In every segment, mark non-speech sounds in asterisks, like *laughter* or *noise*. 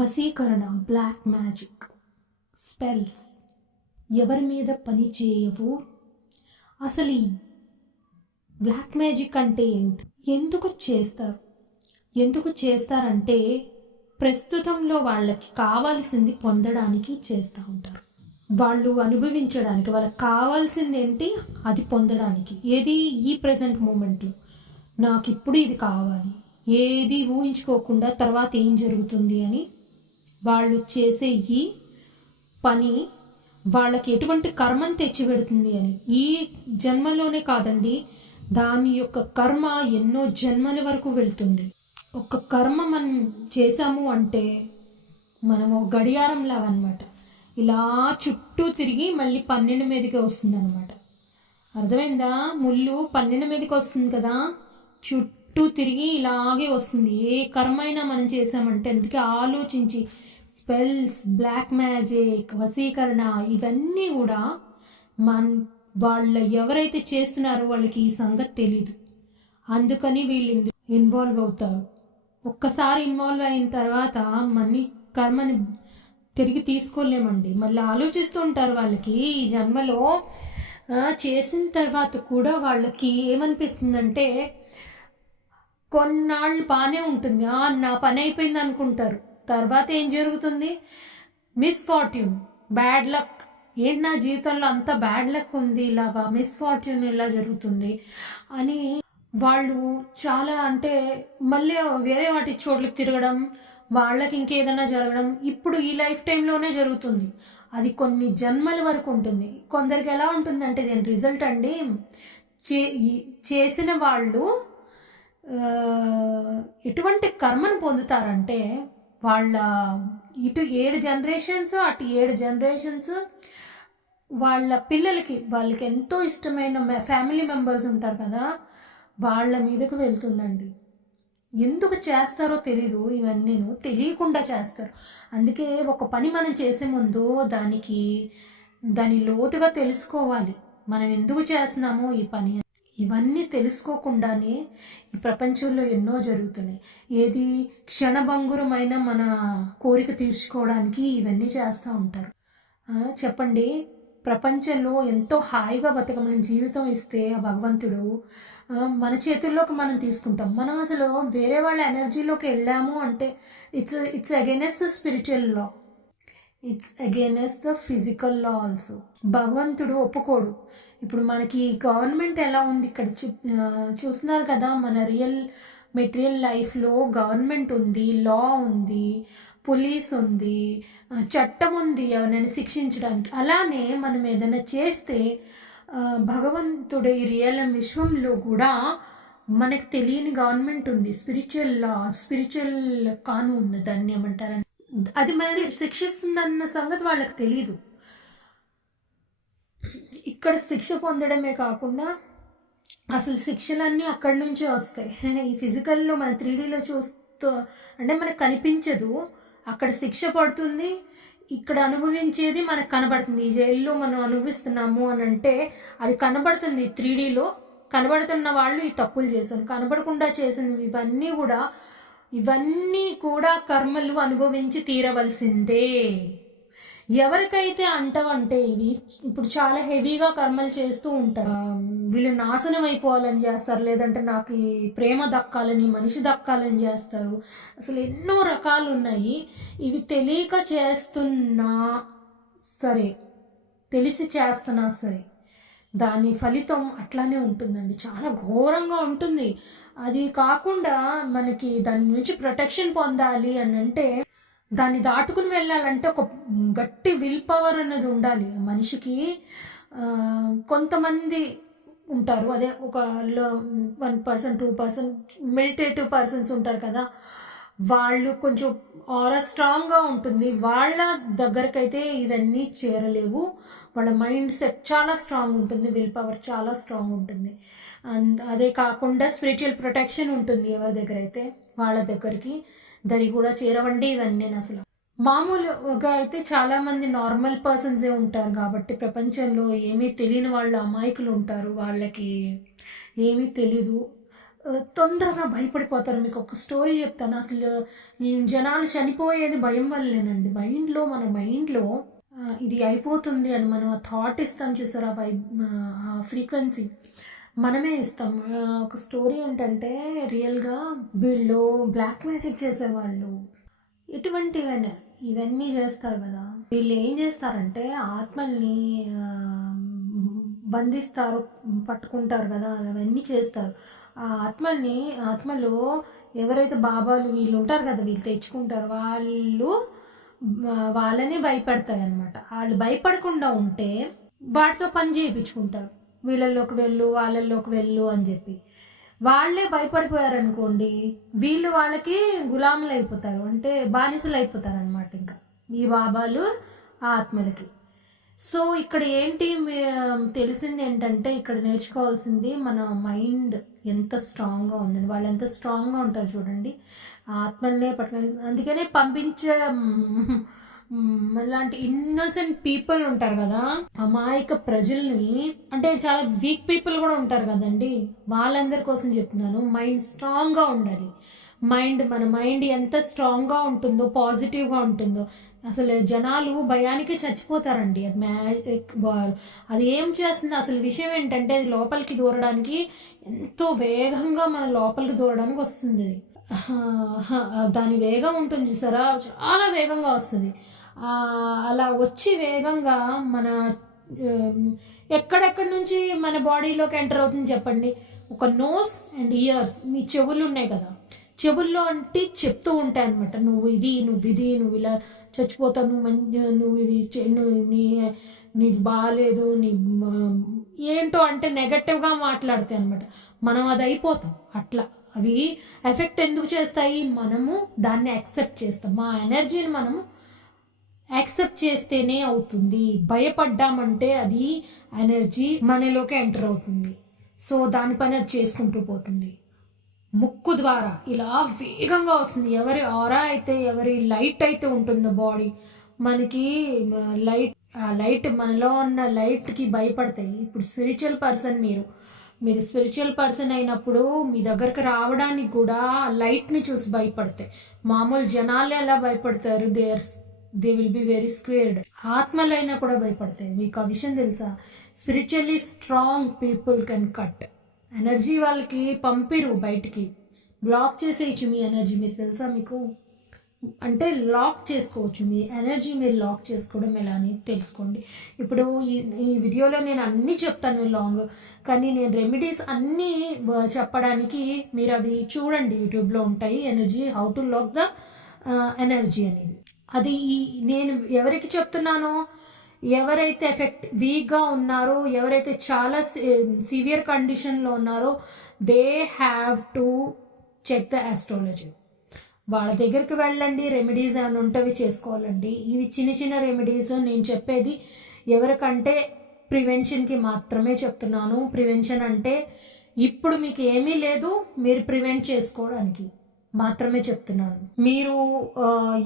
వశీకరణ black magic spells ఎవరి మీద పని చేయవు? అసలు ఈ బ్లాక్ మ్యాజిక్ అంటే ఏంటి? ఎందుకు చేస్తారు? ఎందుకు చేస్తారంటే ప్రస్తుతంలో వాళ్ళకి కావాల్సింది పొందడానికి చేస్తూ ఉంటారు. వాళ్ళు అనుభవించడానికి వాళ్ళకి కావాల్సింది ఏంటి? అది పొందడానికి. ఏది ఈ ప్రజెంట్ మూమెంట్లో నాకు ఇప్పుడు ఇది కావాలి. ఏది ఊహించుకోకుండా తర్వాత ఏం జరుగుతుంది అని వాళ్ళు చేసే ఈ పని వాళ్ళకి ఎటువంటి కర్మను తెచ్చిపెడుతుంది అని. ఈ జన్మలోనే కాదండి దాని యొక్క కర్మ ఎన్నో జన్మల వరకు వెళ్తుంది. ఒక కర్మ మనం చేసాము అంటే మనము గడియారం లాగా అనమాట ఇలా చుట్టూ తిరిగి మళ్ళీ పన్నెండు మీదకి వస్తుంది అనమాట అర్థమైందా? ముళ్ళు పన్నెండు మీదకి వస్తుంది కదా? చుట్టూ తిరిగి ఇలాగే వస్తుంది. ఏ కర్మ అయినా మనం చేసామంటే అందుకే ఆలోచించి స్పెల్స్ బ్లాక్ మ్యాజిక్ వశీకరణ ఇవన్నీ కూడా మన వాళ్ళ ఎవరైతే చేస్తున్నారో వాళ్ళకి ఈ సంగతి తెలీదు. అందుకని వీళ్ళు ఇన్వాల్వ్ అవుతారు. ఒక్కసారి ఇన్వాల్వ్ అయిన తర్వాత మనీ కర్మని తిరిగి తీసుకోలేమండి. మళ్ళీ ఆలోచిస్తూ ఉంటారు వాళ్ళకి ఈ జన్మలో చేసిన తర్వాత కూడా వాళ్ళకి ఏమనిపిస్తుందంటే కొన్నాళ్ళు బాగానే ఉంటుంది. నా పని అయిపోయింది అనుకుంటారు. తర్వాత ఏం జరుగుతుంది? మిస్ ఫార్ట్యూన్ బ్యాడ్ లక్ ఏంటి నా జీవితంలో అంత బ్యాడ్ లక్ ఉంది? ఇలాగా మిస్ ఫార్ట్యూన్ ఇలా జరుగుతుంది? అని వాళ్ళు చాలా అంటే మళ్ళీ వేరే వాటి చోట్లకి తిరగడం వాళ్ళకి ఇంకేదైనా జరగడం ఇప్పుడు ఈ లైఫ్ టైంలోనే జరుగుతుంది. అది కొన్ని జన్మల వరకు ఉంటుంది. కొందరికి ఎలా ఉంటుందంటే దీని రిజల్ట్ అండి చే ఈ- చేసిన వాళ్ళు ఎటువంటి కర్మను పొందుతారంటే వాళ్ళ ఇటు ఏడు జనరేషన్స్ అటు ఏడు జనరేషన్స్ వాళ్ళ పిల్లలకి వాళ్ళకి ఎంతో ఇష్టమైన ఫ్యామిలీ మెంబర్స్ ఉంటారు కదా వాళ్ళ మీదకు వెళ్తుందండి. ఎందుకు చేస్తారో తెలీదు ఇవన్నీను తెలియకుండా చేస్తారు. అందుకే ఒక పని మనం చేసే ముందు దానికి దాని లోతుగా తెలుసుకోవాలి. మనం ఎందుకు చేస్తున్నాము ఈ పని ఇవన్నీ తెలుసుకోకుండానే ఈ ప్రపంచంలో ఎన్నో జరుగుతున్నాయి. ఏది క్షణభంగురమైన మన కోరిక తీర్చుకోవడానికి ఇవన్నీ చేస్తూ ఉంటారు. చెప్పండి. ప్రపంచంలో ఎంతో హాయిగా బతకమని జీవితం ఇస్తే ఆ భగవంతుడు మన చేతుల్లోకి మనం తీసుకుంటాం. మనం అసలు వేరే వాళ్ళ ఎనర్జీలోకి వెళ్ళాము అంటే it's it's against the spiritual law it's against the physical law also భగవంతుడు ఒప్పుకోడు. ఇప్పుడు మనకి గవర్నమెంట్ ఎలా ఉంది ఇక్కడ చూస్తున్నారు కదా మన రియల్ మెటీరియల్ లైఫ్లో గవర్నమెంట్ ఉంది లా ఉంది పోలీస్ ఉంది చట్టం ఉంది ఎవరైనా శిక్షించడానికి. అలానే మనం ఏదైనా చేస్తే భగవంతుడి భగవంతుడు ఈ రియల్ విశ్వంలో కూడా మనకు తెలియని గవర్నమెంట్ ఉంది. స్పిరిచువల్ లా స్పిరిచువల్ కానూన్ దాన్ని ఏమంటారని అది మనల్ని శిక్షిస్తుందన్న సంగతి వాళ్ళకి తెలియదు ఇక్కడ శిక్ష పొందడమే కాకుండా అసలు శిక్షలన్నీ అక్కడి నుంచే వస్తాయి. *laughs* ఈ ఫిజికల్లో మన త్రీ డీలో చూస్తూ అంటే మనకు కనిపించదు. అక్కడ శిక్ష పడుతుంది. ఇక్కడ అనుభవించేది మనకు కనబడుతుంది. ఈ జైల్లో మనం అనుభవిస్తున్నాము అని అంటే అది కనబడుతుంది. త్రీ డీలో కనబడుతున్న వాళ్ళు ఈ తప్పులు చేశారు. కనబడకుండా చేసినవి ఇవన్నీ కూడా ఇవన్నీ కూడా కర్మలు అనుభవించి తీరవలసిందే. ఎవరికైతే అంటవంటే ఇవి ఇప్పుడు చాలా హెవీగా కర్మలు చేస్తూ ఉంటారు. వీళ్ళు నాశనం అయిపోవాలని చేస్తారు లేదంటే నాకు ఈ ప్రేమ దక్కాలని మనిషి దక్కాలని చేస్తారు. అసలు ఎన్నో రకాలు ఉన్నాయి. ఇవి తెలియక చేస్తున్నా సరే తెలిసి చేస్తున్నా సరే దాని ఫలితం అట్లానే ఉంటుందండి. చాలా ఘోరంగా ఉంటుంది. అది కాకుండా మనకి దాని నుంచి ప్రొటెక్షన్ పొందాలి అని అంటే దాన్ని దాటుకుని వెళ్ళాలంటే ఒక గట్టి విల్ పవర్ అనేది ఉండాలి. మనిషికి కొంతమంది ఉంటారు. అదే ఒక one person two person meditative persons ఉంటారు కదా. వాళ్ళు కొంచెం ఆరా స్ట్రాంగ్గా ఉంటుంది. వాళ్ళ దగ్గరకైతే ఇవన్నీ చేరలేవు. వాళ్ళ మైండ్ సెట్ చాలా స్ట్రాంగ్ ఉంటుంది విల్ పవర్ చాలా స్ట్రాంగ్ ఉంటుంది. అండ్ అదే కాకుండా స్పిరిచువల్ ప్రొటెక్షన్ ఉంటుంది ఎవరి దగ్గర అయితే వాళ్ళ దగ్గరికి దరి కూడా చేరవండి ఇవన్నీ అసలు. మామూలుగా అయితే చాలామంది నార్మల్ పర్సన్సే ఉంటారు కాబట్టి ప్రపంచంలో ఏమీ తెలియని వాళ్ళు అమాయకులు ఉంటారు వాళ్ళకి ఏమీ తెలీదు. తొందరగా భయపడిపోతారు. మీకు ఒక స్టోరీ చెప్తాను. అసలు జనాలు చనిపోయేది భయం వల్లేనండి మైండ్లో మన మైండ్లో ఇది అయిపోతుంది అని మనం ఆ థాట్ ఇస్తాం చూసారు? ఆ వైబ్ ఆ ఫ్రీక్వెన్సీ మనమే ఇస్తాం. ఒక స్టోరీ ఏంటంటే రియల్గా వీళ్ళు బ్లాక్ మ్యాజిక్ చేసేవాళ్ళు. ఇటువంటివన్నీ ఇవన్నీ చేస్తారు కదా. వీళ్ళు ఏం చేస్తారంటే ఆత్మల్ని బంధిస్తారు పట్టుకుంటారు కదా. అవన్నీ చేస్తారు. ఆ ఆత్మల్ని ఆత్మలు ఎవరైతే బాబాలు వీళ్ళు ఉంటారు కదా వీళ్ళు తెచ్చుకుంటారు వాళ్ళు వాళ్ళనే భయపడతాయి అనమాట వాళ్ళు భయపడకుండా ఉంటే వాటితో పని చేయించుకుంటారు. వీళ్ళల్లోకి వెళ్ళు వాళ్ళల్లోకి వెళ్ళు అని చెప్పి. వాళ్ళే భయపడిపోయారు అనుకోండి వీళ్ళు వాళ్ళకి గులాములు అయిపోతారు అంటే బానిసలు అయిపోతారు అనమాట ఇంకా. ఈ బాబాలు ఆత్మలకి. సో ఇక్కడ ఏంటి తెలిసింది ఏంటంటే ఇక్కడ నేర్చుకోవాల్సింది మన మైండ్ ఎంత స్ట్రాంగ్గా ఉందని వాళ్ళు ఎంత స్ట్రాంగ్గా ఉంటారు చూడండి. ఆత్మల్నే పట్టుకొని అందుకనే పంపించే అలాంటి ఇన్నోసెంట్ పీపుల్ ఉంటారు కదా. అమాయక ప్రజల్ని అంటే చాలా వీక్ పీపుల్ కూడా ఉంటారు కదండి. వాళ్ళందరి కోసం చెప్తున్నాను మైండ్ స్ట్రాంగ్గా ఉండాలి. మైండ్ మన మైండ్ ఎంత స్ట్రాంగ్గా ఉంటుందో పాజిటివ్గా ఉంటుందో. అసలు జనాలు భయానికి చచ్చిపోతారండి. అది మ్యాజిక్ బాల్ అది ఏం చేస్తుంది? అసలు విషయం ఏంటంటే అది లోపలికి దూరడానికి ఎంతో వేగంగా మన లోపలికి దూరడానికి వస్తుంది దాని వేగం ఉంటుంది చూసారా? చాలా వేగంగా వస్తుంది. అలా వచ్చి వేగంగా మన ఎక్కడెక్కడి నుంచి మన బాడీలోకి ఎంటర్ అవుతుంది చెప్పండి? ఒక నోస్ అండ్ ఇయర్స్ మీ చెవులు ఉన్నాయి కదా. చెవుల్లో అంటే చెప్తూ ఉంటాయి అనమాట నువ్వు ఇది నువ్వు ఇది నువ్వు ఇలా చచ్చిపోతావు నువ్వు మంచి నువ్వు ఇది నువ్వు నీ నీది బాగాలేదు నీ ఏంటో అంటే నెగటివ్గా మాట్లాడతాయి అనమాట మనం అది అయిపోతాం. అట్లా. అవి ఎఫెక్ట్ ఎందుకు చేస్తాయి? మనము దాన్ని యాక్సెప్ట్ చేస్తాం. మా ఎనర్జీని మనము యాక్సెప్ట్ చేస్తేనే అవుతుంది. భయపడ్డామంటే అది ఎనర్జీ మనలోకి ఎంటర్ అవుతుంది. సో దానిపైన అది చేసుకుంటూ పోతుంది. ముక్కు ద్వారా ఇలా వేగంగా వస్తుంది. ఎవరి ఆరా అయితే ఎవరి లైట్ అయితే ఉంటుందో బాడీ మనకి లైట్ ఆ లైట్ మనలో ఉన్న లైట్కి భయపడతాయి. ఇప్పుడు స్పిరిచువల్ పర్సన్ మీరు మీరు స్పిరిచువల్ పర్సన్ అయినప్పుడు మీ దగ్గరకు రావడానికి కూడా లైట్ని చూసి భయపడతాయి. మామూలు జనాలు ఎలా భయపడతారు. They are they will be very scared ఆత్మలైనా కూడా భయపడతాయి. మీకు ఆ విషయం తెలుసా? Spiritually strong people can cut energy వాళ్ళకి పంపిరు బయటికి. బ్లాక్ చేసేయచ్చు మీ ఎనర్జీ. మీరు తెలుసా మీకు? అంటే లాక్ చేసుకోవచ్చు. మీ ఎనర్జీ మీరు లాక్ చేసుకోవడం ఎలా అని తెలుసుకోండి. ఇప్పుడు ఈ ఈ వీడియోలో నేను అన్నీ చెప్తాను లాంగ్ కానీ నేను రెమెడీస్ అన్నీ చెప్పడానికి మీరు అవి చూడండి. యూట్యూబ్లో ఉంటాయి energy how to lock the energy అనేది. అది ఈ నేను ఎవరికి చెప్తున్నానో ఎవరైతే ఎఫెక్ట్ వీక్గా ఉన్నారో ఎవరైతే చాలా సివియర్ కండిషన్లో ఉన్నారో they have to check the astrology వాళ్ళ దగ్గరికి వెళ్ళండి రెమెడీస్ ఏమైనా ఉంటవి చేసుకోవాలండి. ఇవి చిన్న చిన్న రెమెడీస్ నేను చెప్పేది ఎవరికంటే ప్రివెన్షన్కి మాత్రమే చెప్తున్నాను. ప్రివెన్షన్ అంటే ఇప్పుడు మీకు ఏమీ లేదు మీరు ప్రివెంట్ చేసుకోవడానికి. మాత్రమే చెప్తున్నాను. మీరు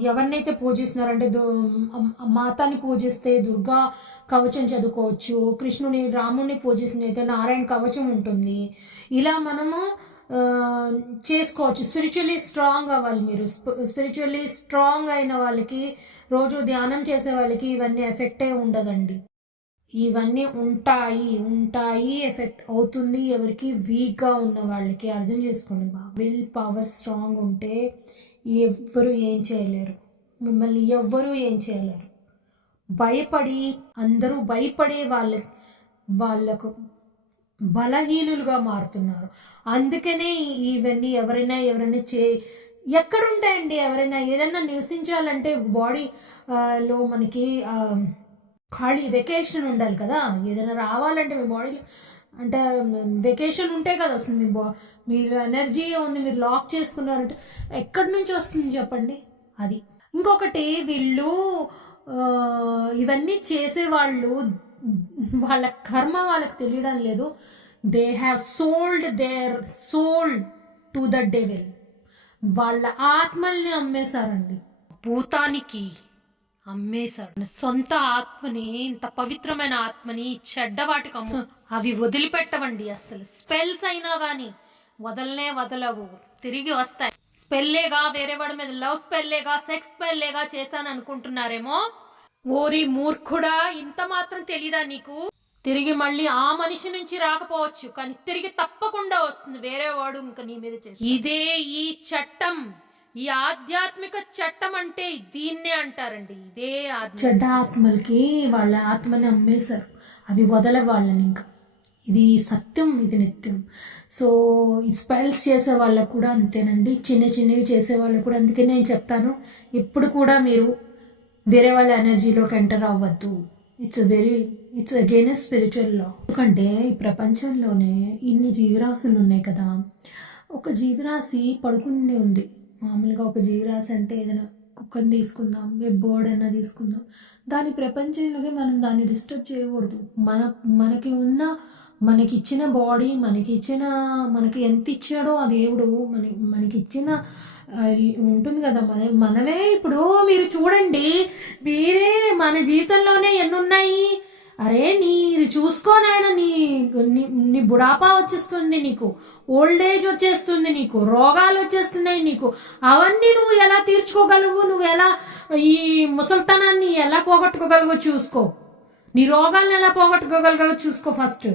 ఎవరినైతే పూజిస్తున్నారంటే దు- మాతాని పూజిస్తే దుర్గా కవచం చదువుకోవచ్చు కృష్ణుని రాముని పూజిస్తున్నైతే నారాయణ కవచం ఉంటుంది. ఇలా మనము చేసుకోవచ్చు. స్పిరిచువల్లీ స్ట్రాంగ్ అవ్వాలి మీరు. స్పిరిచువల్లీ స్ట్రాంగ్ అయిన వాళ్ళకి రోజు ధ్యానం చేసే వాళ్ళకి ఇవన్నీ ఎఫెక్టే ఉండదండి. ఇవన్నీ ఉంటాయి ఉంటాయి ఎఫెక్ట్ అవుతుంది ఎవరికి వీక్గా ఉన్న వాళ్ళకి. అర్థం చేసుకోండి బా విల్ పవర్ స్ట్రాంగ్ ఉంటే ఎవ్వరు ఏం చేయలేరు. మిమ్మల్ని ఎవ్వరూ ఏం చేయలేరు. భయపడి అందరూ భయపడే వాళ్ళ వాళ్ళకు బలహీనులుగా మారుతున్నారు. అందుకనే ఇవన్నీ ఎవరైనా ఎవరైనా చే ఎక్కడుంటాయండి ఎవరైనా? ఏదైనా నివసించాలంటే బాడీ లో మనకి ఖాళీ వెకేషన్ ఉండాలి కదా. ఏదైనా రావాలంటే మీ బాడీలో అంటే వెకేషన్ ఉంటే కదా వస్తుంది మీ బా మీరు ఎనర్జీ ఉంది మీరు లాక్ చేసుకున్నారంటే ఎక్కడి నుంచి వస్తుంది చెప్పండి? అది. ఇంకొకటి వీళ్ళు ఇవన్నీ చేసేవాళ్ళు వాళ్ళ కర్మ వాళ్ళకి తెలియడం లేదు. They have sold their soul to the devil వాళ్ళ ఆత్మల్ని అమ్మేశారండి. భూతానికి అమ్మేశాడు. సొంత ఆత్మని ఇంత పవిత్రమైన ఆత్మని చెడ్డవాటికి అమ్ము. అవి వదిలిపెట్టవండి అసలు. స్పెల్స్ అయినా కానీ వదలనే వదలవు. తిరిగి వస్తాయి. స్పెల్లేగా వేరే వాడి మీద లవ్ స్పెల్లేగా సెక్స్ స్పెల్లేగా చేశాను అనుకుంటున్నారేమో? ఓరి మూర్ఖుడా ఇంత మాత్రం తెలీదా నీకు? తిరిగి మళ్ళీ ఆ మనిషి నుంచి రాకపోవచ్చు కానీ తిరిగి తప్పకుండా వస్తుంది వేరే వాడు ఇంకా నీ మీద ఇదే ఈ చట్టం. ఈ ఆధ్యాత్మిక చట్టం అంటే దీన్నే అంటారండి. ఇదే చెడ్డ ఆత్మలకి వాళ్ళ ఆత్మని అమ్మేశారు అవి వదల వాళ్ళని ఇంకా. ఇది సత్యం ఇది నిత్యం. సో ఈ స్పెల్స్ చేసే వాళ్ళకు కూడా అంతేనండి. చిన్న చిన్నవి చేసే వాళ్ళకు కూడా అందుకే నేను చెప్తాను. ఎప్పుడు కూడా మీరు వేరే వాళ్ళ ఎనర్జీలోకి ఎంటర్ అవ్వద్దు. It's very it's again a spiritual law ఎందుకంటే ఈ ప్రపంచంలోనే ఇన్ని జీవరాశులు ఉన్నాయి కదా. ఒక జీవరాశి పడుకునే ఉంది. మామూలుగా ఒక జీవరాశి అంటే ఏదైనా కుక్కని తీసుకుందాం మే బర్డ్ అన్న తీసుకుందాం. దాని ప్రపంచంలోకి మనం దాన్ని డిస్టర్బ్ చేయకూడదు. మన మనకి ఉన్న మనకి ఇచ్చిన బాడీ మనకి ఇచ్చిన మనకి ఎంత ఇచ్చాడో ఆ దేవుడు మన మనకి ఇచ్చిన ఉంటుంది కదా మన మనమే. ఇప్పుడు మీరు చూడండి మీరే మన జీవితంలోనే ఎన్ని ఉన్నాయి అరే నీది చూసుకోనాయన నీ నీ నీ బుడాపా వచ్చేస్తుంది నీకు. ఓల్డ్ ఏజ్ వచ్చేస్తుంది నీకు. రోగాలు వచ్చేస్తున్నాయి నీకు. అవన్నీ నువ్వు ఎలా తీర్చుకోగలవు? నువ్వు ఎలా ఈ ముసల్తనాన్ని ఎలా పోగొట్టుకోగలవో చూసుకో. నీ రోగాలను ఎలా పోగొట్టుకోగలగో చూసుకో ఫస్ట్.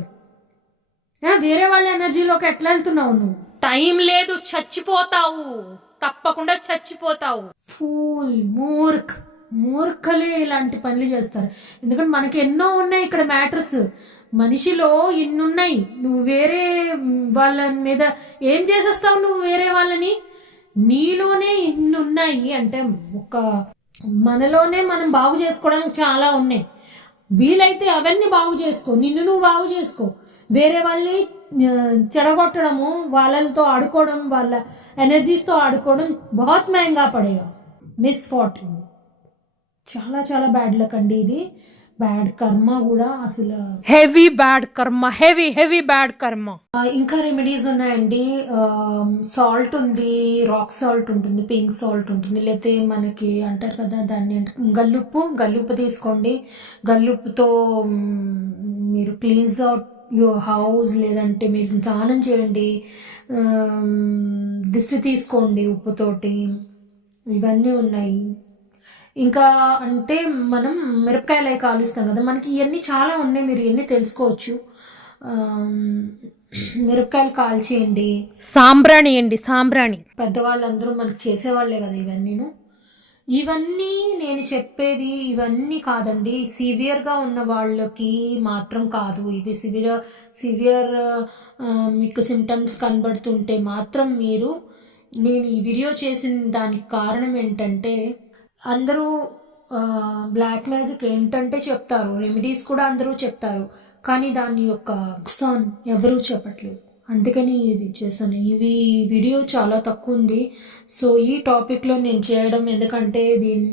వేరే వాళ్ళ ఎనర్జీలోకి ఎట్లా వెళ్తున్నావు నువ్వు? టైం లేదు చచ్చిపోతావు. తప్పకుండా చచ్చిపోతావు. ఫూల్ మూర్ఖ్. మూర్ఖలే ఇలాంటి పనులు చేస్తారు. ఎందుకంటే మనకి ఎన్నో ఉన్నాయి ఇక్కడ మ్యాటర్స్. మనిషిలో ఇన్ని ఉన్నాయి నువ్వు వేరే వాళ్ళ మీద ఏం చేసేస్తావు నువ్వు వేరే వాళ్ళని? నీలోనే ఇన్ని ఉన్నాయి అంటే ఒక మనలోనే మనం బాగు చేసుకోవడానికి చాలా ఉన్నాయి. వీలైతే అవన్నీ బాగు చేసుకో. నిన్ను నువ్వు బాగు చేసుకో. వేరే వాళ్ళని చెడగొట్టడము వాళ్ళతో ఆడుకోవడం వాళ్ళ ఎనర్జీస్తో ఆడుకోవడం బహుత్ మహంగా పడేగా మిస్ ఫార్ట్యూన్ చాలా చాలా బ్యాడ్ లక్ అండి ఇది. బ్యాడ్ కర్మ కూడా అసలు heavy bad karma heavy heavy bad karma ఇంకా రెమెడీస్ ఉన్నాయండి. సాల్ట్ ఉంది రాక్ సాల్ట్ ఉంటుంది పింక్ సాల్ట్ ఉంటుంది. లేకపోతే మనకి అంటారు కదా దాన్ని గల్లుప్పు గల్లుప్పు తీసుకోండి. గల్లుప్పుతో మీరు క్లీన్స్ అవుట్ యువర్ హౌస్ లేదంటే మీరు స్నానం చేయండి. దిష్టి తీసుకోండి ఉప్పుతోటి. ఇవన్నీ ఉన్నాయి. ఇంకా అంటే మనం మిరపకాయలు అవి కాలుస్తాం కదా మనకి ఇవన్నీ చాలా ఉన్నాయి మీరు ఇవన్నీ తెలుసుకోవచ్చు. మిరపకాయలు కాల్చేయండి. సాంబ్రాణి అండి సాంబ్రాణి. పెద్దవాళ్ళందరూ మనకు చేసేవాళ్ళే కదా ఇవన్నీను. ఇవన్నీ నేను చెప్పేది ఇవన్నీ కాదండి సివియర్గా ఉన్న వాళ్ళకి మాత్రం కాదు. ఇవి సివియర్ సివియర్ మీకు సిమ్టమ్స్ కనబడుతుంటే మాత్రం మీరు నేను ఈ వీడియో చేసిన దానికి కారణం ఏంటంటే అందరూ బ్లాక్ మ్యాజిక్ ఏంటంటే చెప్తారు. రెమెడీస్ కూడా అందరూ చెప్తారు. కానీ దాని యొక్క నుక్సాన్ ఎవరూ చెప్పట్లేదు. అందుకని ఇది చేశాను. ఇవి వీడియో చాలా తక్కువ ఉంది. సో ఈ టాపిక్లో నేను చేయడం ఎందుకంటే దీని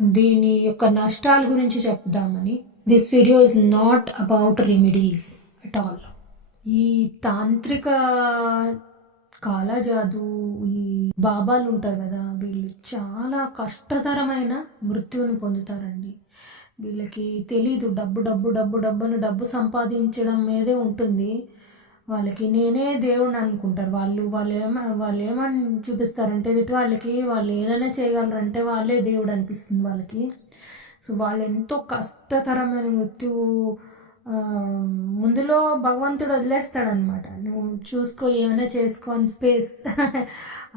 దీని యొక్క నష్టాల గురించి చెప్దామని. This video is not about remedies at all ఈ తాంత్రిక కాలాజాదు ఈ బాబాలు ఉంటారు కదా వీళ్ళు చాలా కష్టతరమైన మృత్యువుని పొందుతారండి. వీళ్ళకి తెలీదు డబ్బు డబ్బు డబ్బు డబ్బును డబ్బు సంపాదించడం మీదే ఉంటుంది. వాళ్ళకి నేనే దేవుడిని అనుకుంటారు. వాళ్ళు వాళ్ళు ఏమ వాళ్ళు ఏమని చూపిస్తారంటే ఎదుటి వాళ్ళకి వాళ్ళు ఏదైనా చేయగలరంటే వాళ్ళే దేవుడు అనిపిస్తుంది వాళ్ళకి. సో వాళ్ళు ఎంతో కష్టతరమైన మృత్యువు ముందులో భగవంతుడు వదిలేస్తాడనమాట చూసుకో ఏమైనా చేసుకో అని స్పేస్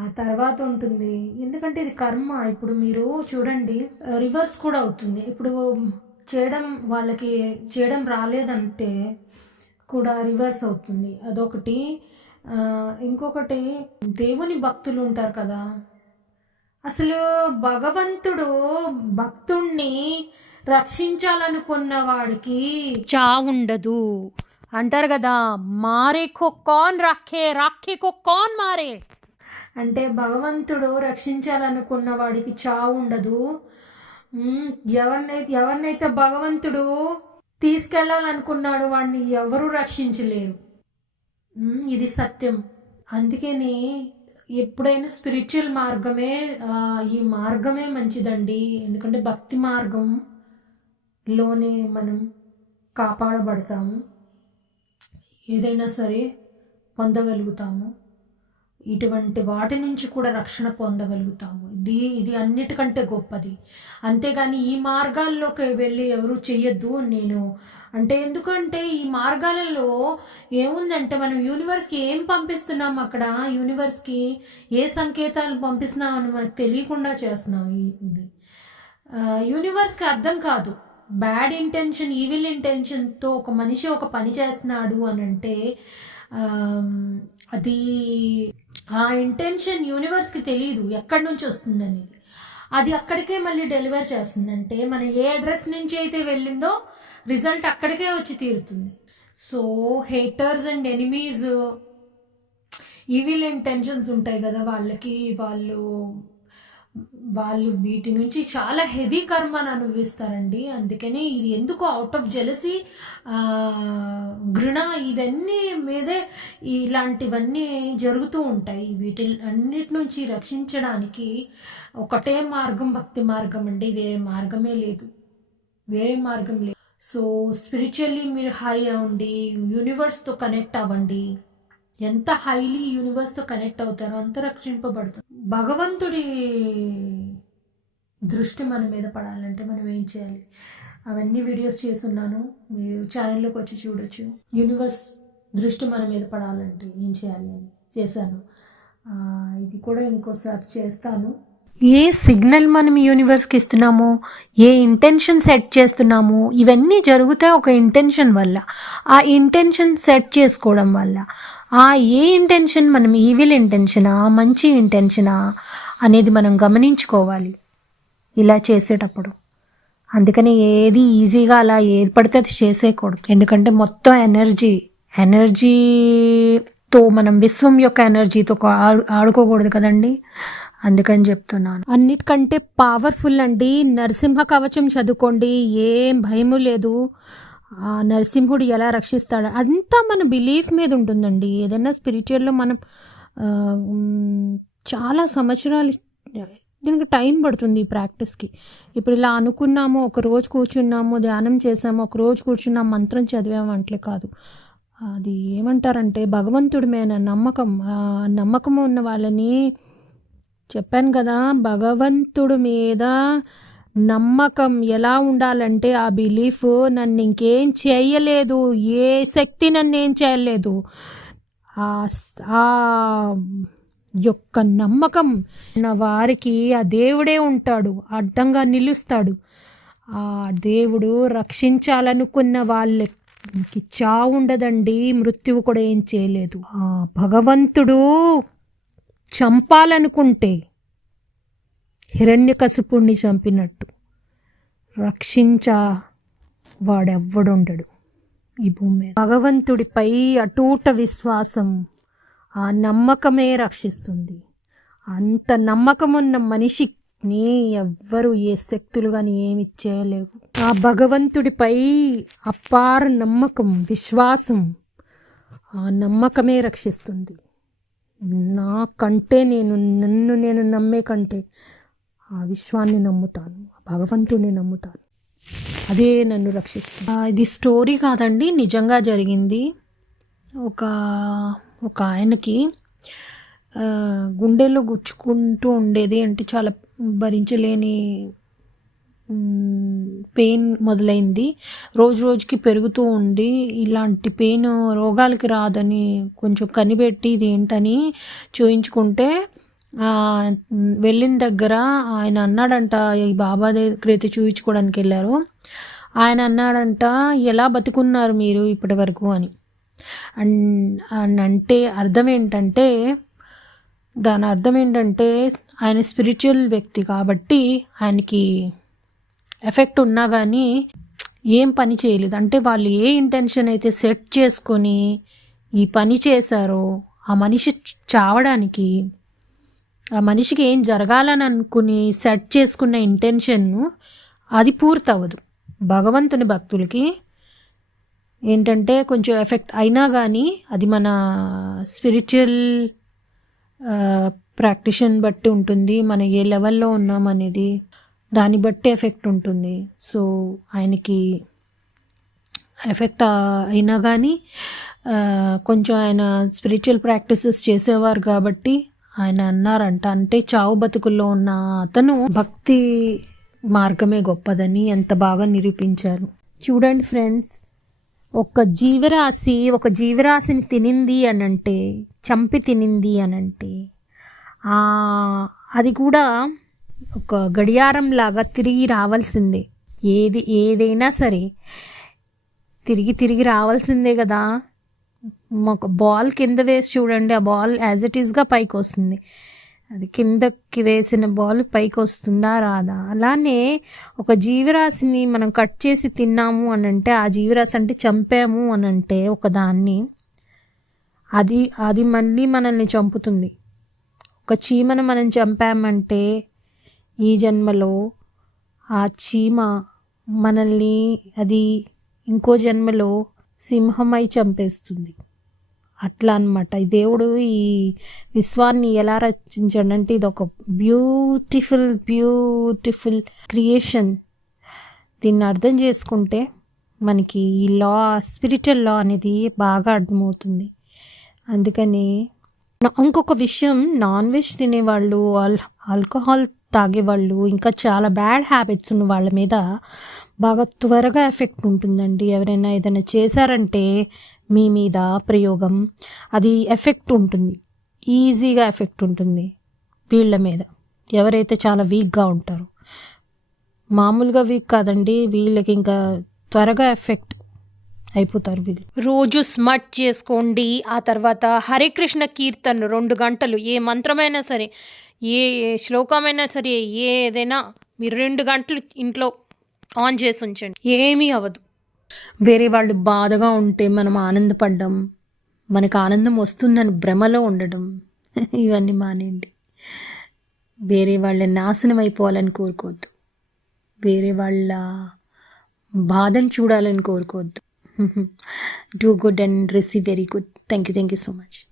ఆ తర్వాత ఉంటుంది. ఎందుకంటే ఇది కర్మ. ఇప్పుడు మీరు చూడండి రివర్స్ కూడా అవుతుంది. ఇప్పుడు చేయడం వాళ్ళకి చేయడం రాలేదంటే కూడా రివర్స్ అవుతుంది. అదొకటి. ఇంకొకటి దేవుని భక్తులు ఉంటారు కదా. అసలు భగవంతుడు భక్తుణ్ణి రక్షించాలనుకున్న వాడికి చావుండదు. అంటారు కదా మారేకో కాన్ రాఖే రాఖే కో కాన్ మారే. అంటే భగవంతుడు రక్షించాలనుకున్న వాడికి చావు ఉండదు. ఎవరినైతే ఎవరినైతే భగవంతుడు తీసుకెళ్ళాలనుకున్నాడు వాడిని ఎవరు రక్షించలేరు. ఇది సత్యం. అందుకని ఎప్పుడైనా స్పిరిచువల్ మార్గమే ఈ మార్గమే మంచిదండి. ఎందుకంటే భక్తి మార్గంలోనే మనం కాపాడబడతాము. ఏదైనా సరే పొందగలుగుతాము. ఇటువంటి వాటి నుంచి కూడా రక్షణ పొందగలుగుతాము. ఇది ఇది అన్నిటికంటే గొప్పది. అంతేగాని ఈ మార్గాల్లోకి వెళ్ళి ఎవరు చేయొద్దు నేను. అంటే ఎందుకంటే ఈ మార్గాలలో ఏముందంటే మనం యూనివర్స్కి ఏం పంపిస్తున్నాం అక్కడ? యూనివర్స్కి ఏ సంకేతాలు పంపిస్తున్నాం అని మనకు తెలియకుండా చేస్తున్నాం ఇది. యూనివర్స్కి అర్థం కాదు. బ్యాడ్ ఇంటెన్షన్ ఈవిల్ ఇంటెన్షన్తో ఒక మనిషి ఒక పని చేస్తున్నాడు అని అంటే అది ఆ ఇంటెన్షన్ యూనివర్స్కి తెలియదు ఎక్కడి నుంచి వస్తుంది అనేది. అది అక్కడికే మళ్ళీ డెలివర్ చేస్తుంది. అంటే మన ఏ అడ్రస్ నుంచి అయితే వెళ్ళిందో రిజల్ట్ అక్కడికే వచ్చి తీరుతుంది. So haters and enemies evil intentions ఉంటాయి కదా వాళ్ళకి వాళ్ళు వాళ్ళు వీటి నుంచి చాలా హెవీ కర్మను అనుభవిస్తారండి అందుకని ఇది ఎందుకు అవుట్ ఆఫ్ జెలసీ ఘృణ ఇవన్నీ మీదే ఇలాంటివన్నీ జరుగుతూ ఉంటాయి. వీటి అన్నిటి నుంచి రక్షించడానికి ఒకటే మార్గం భక్తి మార్గం అండి. వేరే మార్గమే లేదు. వేరే మార్గం లేదు. సో స్పిరిచువల్లీ మీరు హై అవ్వండి యూనివర్స్తో కనెక్ట్ అవ్వండి. ఎంత హైలీ యూనివర్స్తో కనెక్ట్ అవుతారో అంత రక్షింపబడతారు. భగవంతుడి దృష్టి మన మీద పడాలంటే మనం ఏం చేయాలి? అవన్నీ వీడియోస్ చేస్తున్నాను. మీరు ఛానల్లోకి వచ్చి చూడొచ్చు. యూనివర్స్ దృష్టి మన మీద పడాలంటే ఏం చేయాలి అని చేశాను. ఇది కూడా ఇంకోసారి చేస్తాను. ఏ సిగ్నల్ మనం యూనివర్స్కి ఇస్తున్నామో ఏ ఇంటెన్షన్ సెట్ చేస్తున్నామో ఇవన్నీ జరుగుతాయి ఒక ఇంటెన్షన్ వల్ల. ఆ ఇంటెన్షన్ సెట్ చేసుకోవడం వల్ల. ఆ ఏ ఇంటెన్షన్ మనం ఈవిల్ ఇంటెన్షనా మంచి ఇంటెన్షనా అనేది మనం గమనించుకోవాలి ఇలా చేసేటప్పుడు. అందుకని ఏది ఈజీగా అలా ఏది పడితే అది చేసేయకూడదు. ఎందుకంటే మొత్తం ఎనర్జీ ఎనర్జీతో మనం విశ్వం యొక్క ఎనర్జీతో ఆడు- ఆడుకోకూడదు కదండి. అందుకని చెప్తున్నాను. అన్నిటికంటే పవర్ఫుల్ అండి. నరసింహ కవచం చదువుకోండి. ఏం భయము లేదు. ఆ నరసింహుడు ఎలా రక్షిస్తాడు? అంతా మన బిలీఫ్ మీద ఉంటుందండి. ఏదైనా స్పిరిచువల్లో మనం చాలా సంవత్సరాలు దీనికి టైం పడుతుంది ఈ ప్రాక్టీస్కి ఇప్పుడు ఇలా అనుకున్నాము ఒక రోజు కూర్చున్నాము ధ్యానం చేసాము ఒక రోజు కూర్చున్నాము మంత్రం చదివాము అంటే కాదు. అది ఏమంటారంటే భగవంతుడి మీద నమ్మకం నమ్మకం ఉన్న వాళ్ళని చెప్పాను కదా భగవంతుడు మీద నమ్మకం ఎలా ఉండాలంటే ఆ బిలీఫ్ నన్ను ఇంకేం చేయలేదు ఏ శక్తి నన్ను ఏం చేయలేదు. ఆ ఆ యొక్క నమ్మకం ఉన్న వారికి ఆ దేవుడే ఉంటాడు అడ్డంగా నిలుస్తాడు. ఆ దేవుడు రక్షించాలనుకున్న వాళ్ళకి చావుండదండి మృత్యువు కూడా ఏం చేయలేదు. ఆ భగవంతుడు చంపాలనుకుంటే హిరణ్యకశిపుణ్ణి చంపినట్టు రక్షించ వాడెవ్వడుండడు ఈ భూమి మీద. భగవంతుడిపై అటూట విశ్వాసం ఆ నమ్మకమే రక్షిస్తుంది. అంత నమ్మకం ఉన్న మనిషిని ఎవ్వరు ఏ శక్తులు కానీ ఏమి చేయలేవు. ఆ భగవంతుడిపై అపార నమ్మకం విశ్వాసం ఆ నమ్మకమే రక్షిస్తుంది. నాకంటే నేను నన్ను నేను నమ్మే కంటే ఆ విశ్వాన్ని నమ్ముతాను ఆ భగవంతుడిని నమ్ముతాను. అదే నన్ను రక్షిస్తుంది. ఇది స్టోరీ కాదండి నిజంగా జరిగింది. ఒక ఒక ఆయనకి గుండెలో గుచ్చుకుంటూ ఉండేది అంటే చాలా భరించలేని పెయిన్ మొదలైంది. రోజు రోజుకి పెరుగుతూ ఉండి ఇలాంటి పెయిన్ రోగాలకి రాదని కొంచెం కనిపెట్టి ఇది ఏంటని చూయించుకుంటే వెళ్ళిన దగ్గర ఆయన అన్నాడంట ఈ బాబా దగ్గర అయితే చూయించుకోవడానికి వెళ్ళారు. ఆయన అన్నాడంట ఎలా బతుకున్నారు మీరు ఇప్పటి వరకు? అని అన్- అంటే అర్థం ఏంటంటే దాని అర్థం ఏంటంటే ఆయన స్పిరిచువల్ వ్యక్తి కాబట్టి ఆయనకి ఎఫెక్ట్ ఉన్నా కానీ ఏం పని చేయలేదు. అంటే వాళ్ళు ఏ ఇంటెన్షన్ అయితే సెట్ చేసుకొని ఈ పని చేశారో ఆ మనిషి చావడానికి ఆ మనిషికి ఏం జరగాలని అనుకుని సెట్ చేసుకున్న ఇంటెన్షన్ను అది పూర్తవ్వదు. భగవంతుని భక్తులకి ఏంటంటే కొంచెం ఎఫెక్ట్ అయినా కానీ అది మన స్పిరిచువల్ ప్రాక్టీషన్ బట్టి ఉంటుంది. మన ఏ లెవెల్లో ఉన్నాం అనేది దాన్ని బట్టి ఎఫెక్ట్ ఉంటుంది. సో ఆయనకి ఎఫెక్ట్ అయినా కానీ కొంచెం ఆయన స్పిరిచువల్ ప్రాక్టీసెస్ చేసేవారు కాబట్టి ఆయన అన్నారంట. అంటే చావు బతుకుల్లో ఉన్న అతను భక్తి మార్గమే గొప్పదని ఎంత బాగా నిరూపించారు. చూడండి ఫ్రెండ్స్ ఒక జీవరాశి ఒక జీవరాశిని తినింది అని అంటే చంపి తినింది అని అంటే అది కూడా ఒక గడియారం లాగా తిరిగి రావాల్సిందే. ఏది ఏదైనా సరే తిరిగి తిరిగి రావాల్సిందే కదా. ఒక బాల్ కింద వేసి చూడండి ఆ బాల్ యాజ్ ఇట్ ఈస్గా పైకి వస్తుంది. అది కిందకి వేసిన బాల్ పైకి వస్తుందా రాదా? అలానే ఒక జీవరాశిని మనం కట్ చేసి తిన్నాము అని అంటే ఆ జీవరాశి అంటే చంపాము అని అంటే ఒక దాన్ని అది అది మళ్ళీ మనల్ని చంపుతుంది. ఒక చీమను మనం చంపామంటే ఈ జన్మలో ఆ చీమ మనల్ని అది ఇంకో జన్మలో సింహమై చంపేస్తుంది. అట్లా అన్నమాట. ఈ దేవుడు ఈ విశ్వాన్ని ఎలా రచించాడంటే ఇది ఒక బ్యూటిఫుల్ బ్యూటిఫుల్ క్రియేషన్ దీన్ని అర్థం చేసుకుంటే మనకి ఈ లా స్పిరిచువల్ లా అనేది బాగా అర్థమవుతుంది. అందుకని ఇంకొక విషయం నాన్ వెజ్ తినేవాళ్ళు ఆల్ ఆల్కహాల్ తాగేవాళ్ళు ఇంకా చాలా బ్యాడ్ హ్యాబిట్స్ ఉన్న వాళ్ళ మీద బాగా త్వరగా ఎఫెక్ట్ ఉంటుందండి. ఎవరైనా ఏదైనా చేశారంటే మీ మీద ప్రయోగం అది ఎఫెక్ట్ ఉంటుంది. ఈజీగా ఎఫెక్ట్ ఉంటుంది వీళ్ళ మీద. ఎవరైతే చాలా వీక్గా ఉంటారో. మామూలుగా వీక్ కాదండి వీళ్ళకి ఇంకా త్వరగా ఎఫెక్ట్ అయిపోతారు వీళ్ళు. రోజు స్మట్ చేసుకోండి ఆ తర్వాత హరే కృష్ణ కీర్తనలు రెండు గంటలు ఏ మంత్రమైనా సరే ఏ శ్లోకమైనా సరే ఏదైనా మీరు రెండు గంటలు ఇంట్లో ఆన్ చేసి ఉంచండి. ఏమీ అవ్వదు. వేరే వాళ్ళు బాధగా ఉంటే మనం ఆనందపడ్డం మనకు ఆనందం వస్తుందని భ్రమలో ఉండడం *laughs* ఇవన్నీ మానేయండి. వేరే వాళ్ళ నాశనం అయిపోవాలని కోరుకోవద్దు. వేరే వాళ్ళ బాధను చూడాలని కోరుకోవద్దు. *laughs* do good and receive very good. Thank you thank you so much.